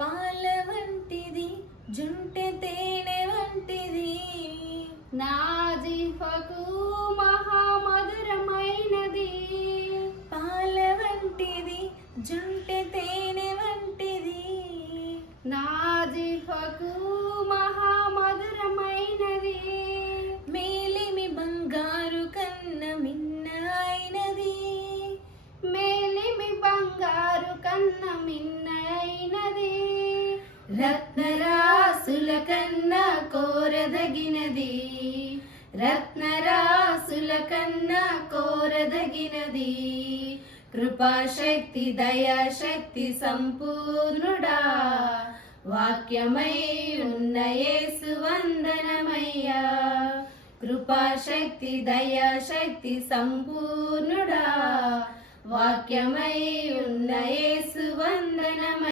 పాల వంటిది జుంటె తేనె వంటిది నా జిహ్వకు మహామధురమైనది. పాల వంటిది జుంటె తేనె వంటిది నా జిహ్వకు మహామధురమైనది. మేలిమి బంగారు కన్న మిన్న అయినది. మేలిమి బంగారు కన్న మిన్న అయినది. రత్నరాసుల కన్నా కోరదగినది. రత్నరాసుల కన్నా కోరదగినది. కృపాశక్తి దయాశక్తి సంపూర్ణుడా వాక్యమై ఉన్న యేసు వందనమయ్యా. కృపాశక్తి దయాశక్తి సంపూర్ణుడా వాక్యమై ఉన్న యేసు వందనమయ్యా.